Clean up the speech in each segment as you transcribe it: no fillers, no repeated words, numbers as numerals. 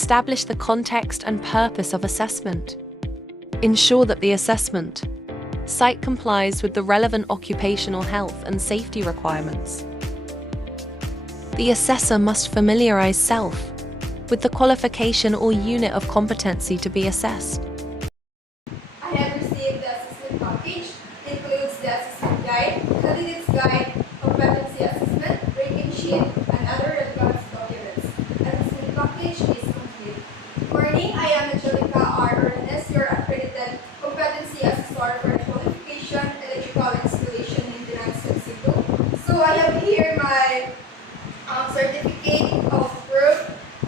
Establish the context and purpose of assessment. Ensure that the assessment site complies with the relevant occupational health and safety requirements. The assessor must familiarize self with the qualification or unit of competency to be assessed. I have received the assessment package. It includes the assessment guide, candidate's guide, competency assessment, rating sheet, and other relevant documents. The assessment package is complete. Morning, I am Angelica R. Ornes, your accredited competency assessor for qualification, electrical installation, maintenance, and civil. So I have here my certificate of proof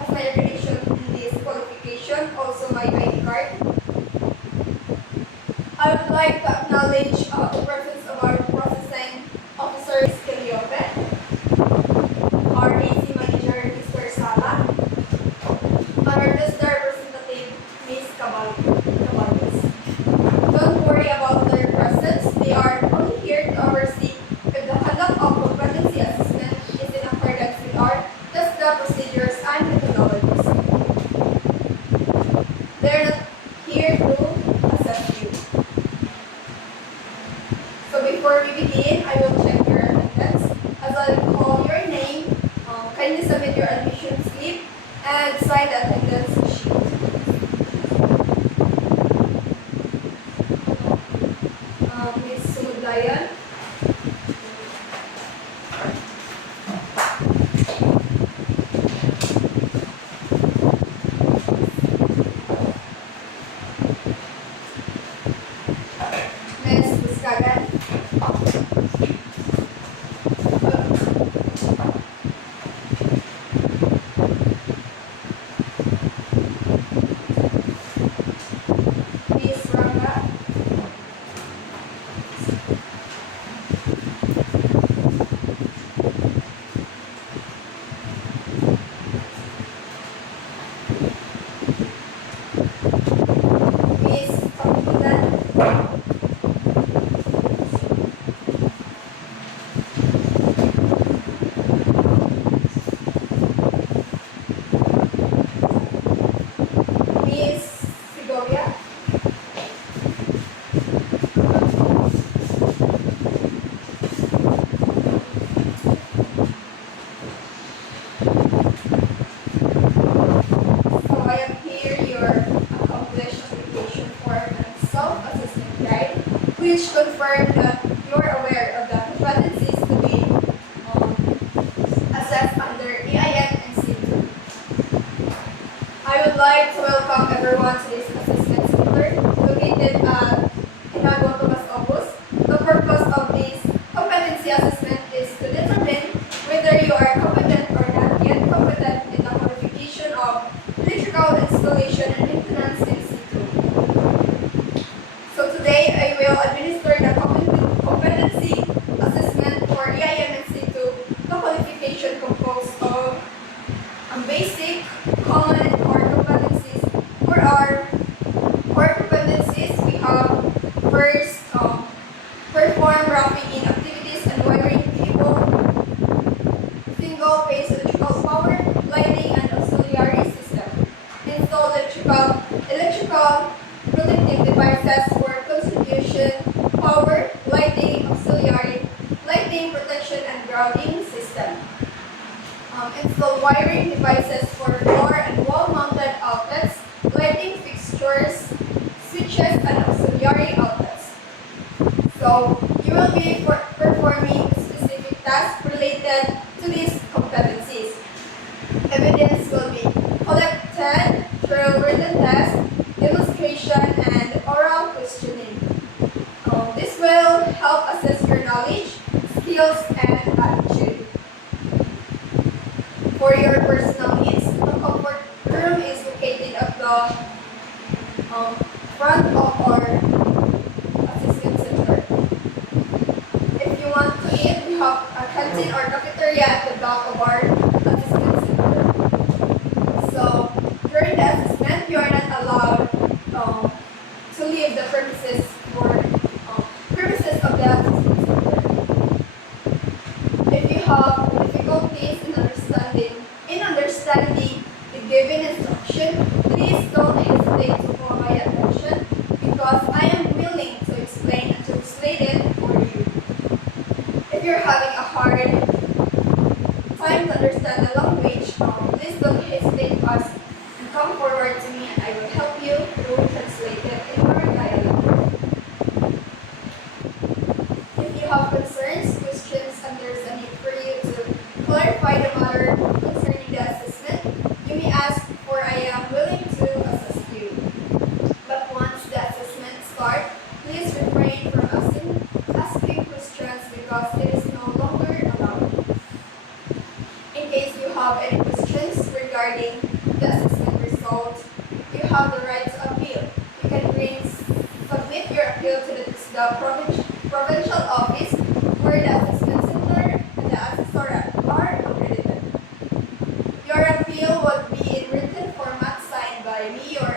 of my accreditation in this qualification, also my ID card. I would like to acknowledge the presence of our processing officer, Ms. Keliope, our AC manager, Mr. Sala, and our tester representative, Ms. Caballos. Don't worry about their presence. They are only here to oversee if the conduct of competency assessment is in accordance with our test procedures and methodologies. They're not here to assess you. So before we begin, I will check your attendance. As I'll call your name, kindly submit your admission slip and sign the attendance sheet. Ms. Sumudlayan. Ms. Buscagan. Ms. Ranga. Ms. Pangkulan. Ms. Segovia. So I have here your accomplished application form and self-assessment guide, which confirm that you are aware of the competencies to be assessed under EIN and C2. I would like to welcome everyone to this assessment center located at Hinago, Tomas Opus. The purpose of this competency assessment is to determine whether you are competent or not yet competent in the qualification of electrical installation and maintenance in situ. So today I will administer the competency assessment for EIN and situ. The qualification composed of basic, common, and core competencies. For our core competencies, we have first, perform roughing in activities and wiring cable, single-phase electrical power, lighting, and auxiliary system. Install electrical protective devices for constitution, power, lighting, auxiliary, lighting, protection, and grounding system. Install wiring devices for door and wall-mounted outlets, lighting fixtures, switches, and auxiliary outlets. So, you will be performing specific tasks related to these competencies. Evidence will be collected through written test, illustration, and oral questioning. This will help assess your knowledge, skills, and attitude. For your personal needs, the comfort room is located at the front of our assessment center. If you want to eat, we have a canteen or cafeteria at the back of our assessment center. So during the assessment, you are not allowed to leave the premises of the assessment center. If you have difficulties in understanding the given instruction, time to understand the language, please don't hesitate to ask and come forward to me and I will help you to translate it in your dialect. If you have concerns, questions, and there's a need for you to clarify the matter concerning the assessment, you may ask, for I am willing to assist you. But once the assessment starts, please refrain from asking questions because it is no longer allowed. In case you have any questions regarding the assessment result, you have the right to appeal. You can submit your appeal to the provincial office where the assessment center and the assessor are accredited. Your appeal would be in written format signed by me or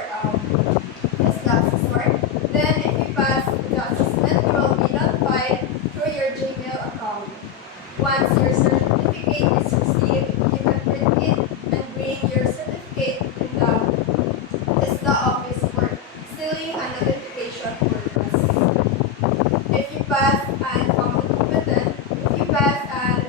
the assessor. Then if you pass the assessment, you will be notified through your Gmail account. Once your certificate is received, you can print it and bring your certificate in the office for sealing and notification purpose. If you pass and found competent, if you pass and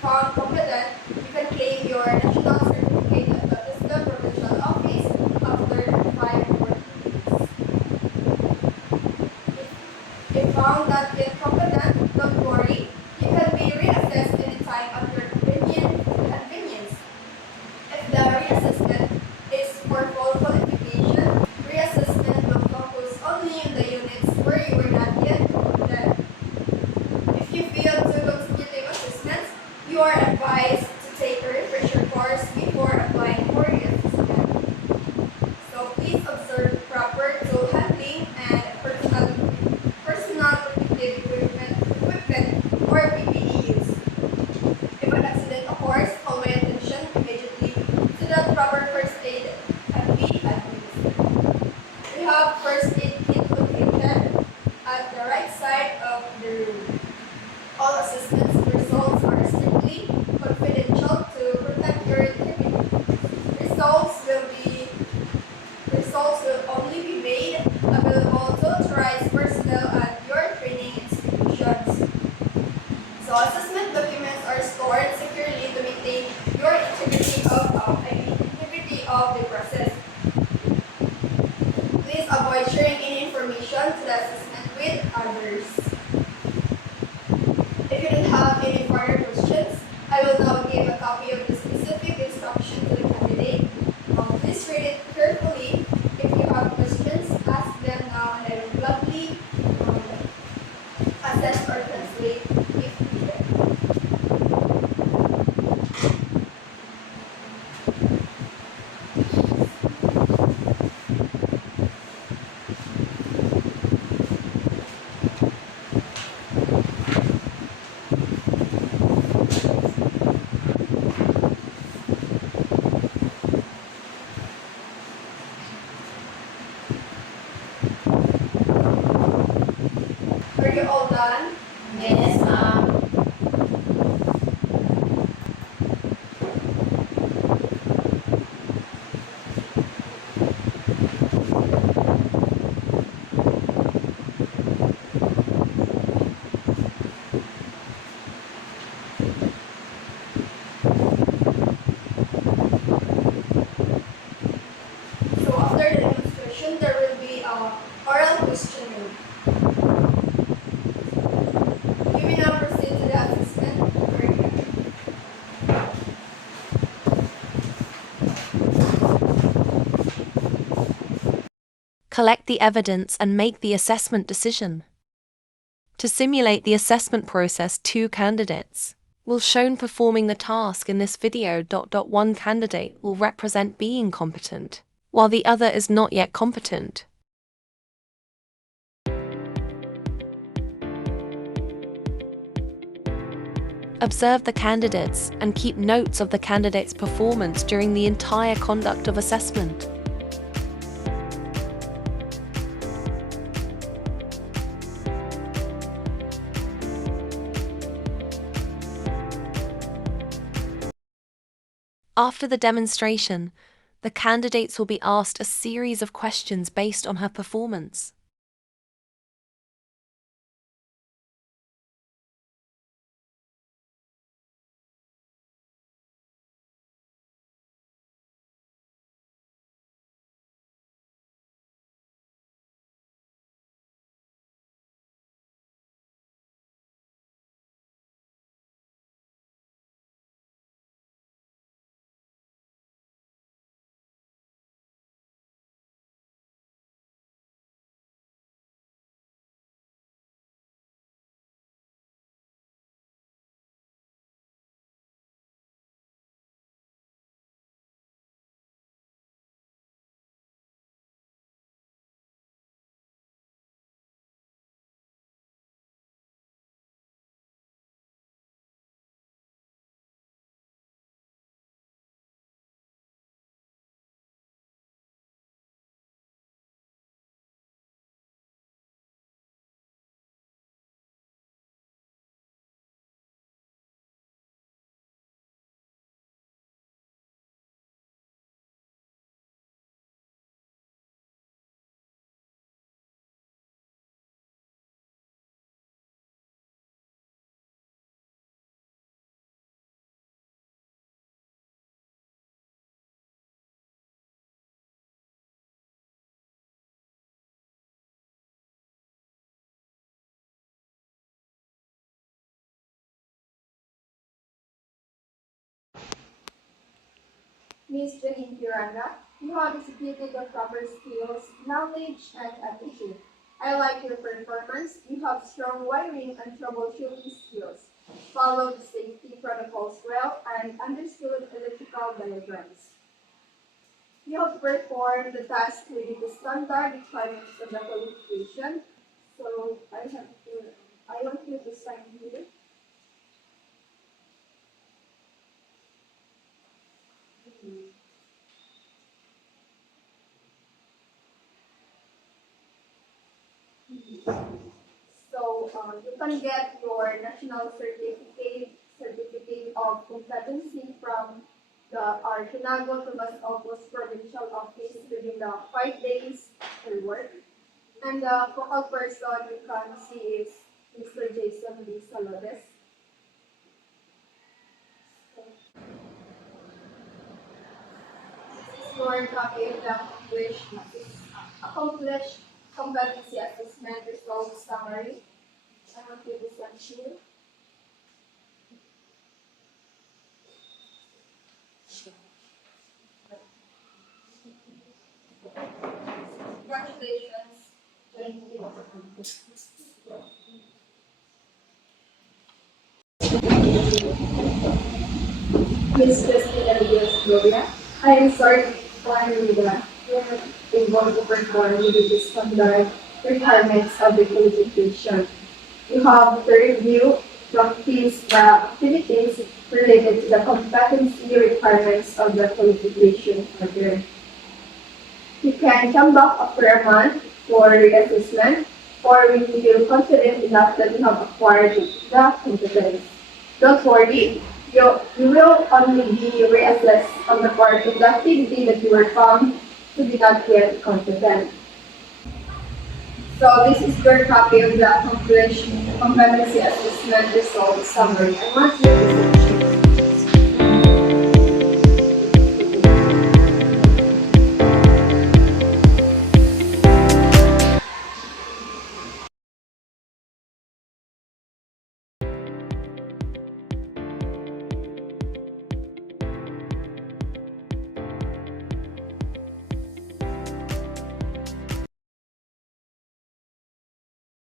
found competent, you can claim your national certificate at the provincial office after 5 working days. If found not yet competent, don't worry. You can be reassessed anytime at your convenience. If the reassessment is for full qualification, reassessment will focus only on the units where you were not yet competent. If you fail two consecutive assessments, you are advised to take a refresher course before applying for reassessment. So please observe proper tool handling and personal protective equipment or PPE use. If an accident occurs, call my attention immediately so that proper first aid can be administered. We have first aid kit located at the right side of the room. All assessments results are strictly confidential to protect your integrity. Results will only be made available to authorized personnel at your training institutions. So assessment documents are stored securely to maintain your integrity of the process. Please avoid sharing any information to the assessment with others. If you don't have any further questions, I will now give a copy of the specific instruction to the candidate. Please read it carefully. If you have questions, ask them now and I will gladly assess or translate if needed. Are you all done? Yes, ma'am. So after the demonstration, there will be a oral questioning. You may now proceed to the assessment area. Collect the evidence and make the assessment decision. To simulate the assessment process, 2 candidates will shown performing the task in this video. One candidate will represent being competent, while the other is not yet competent. Observe the candidates and keep notes of the candidate's performance during the entire conduct of assessment. After the demonstration, the candidates will be asked a series of questions based on her performance. Miss Janine Miranda, you have executed the proper skills, knowledge, and attitude. I like your performance. You have strong wiring and troubleshooting skills, followed safety protocols well, and understood electrical diagrams. You have performed the task within the standard requirements of the qualification. So I want you to sign here. So you can get your national certificate of competency from the Archinago Tomas Opus Provincial Office within the 5 days for work. And the focal person you can see is Mr. Jason D. Salores. This is your copy of the accomplished competency assessment results summary. I want you to send here. Congratulations. Thank you. Miss Christina Diaz Gloria. I am sorry to inform you that you are able to perform within the standard requirements of the qualification. You have to review, practice the activities related to the competency requirements of the qualification program. You can come back after a month for reassessment or when you feel confident enough that you have acquired the competence. Don't worry, you will only be reassessed on the part of the activity that you were found to be not yet competent. So this is your copy of the accomplished competency assessment results summary. I want you to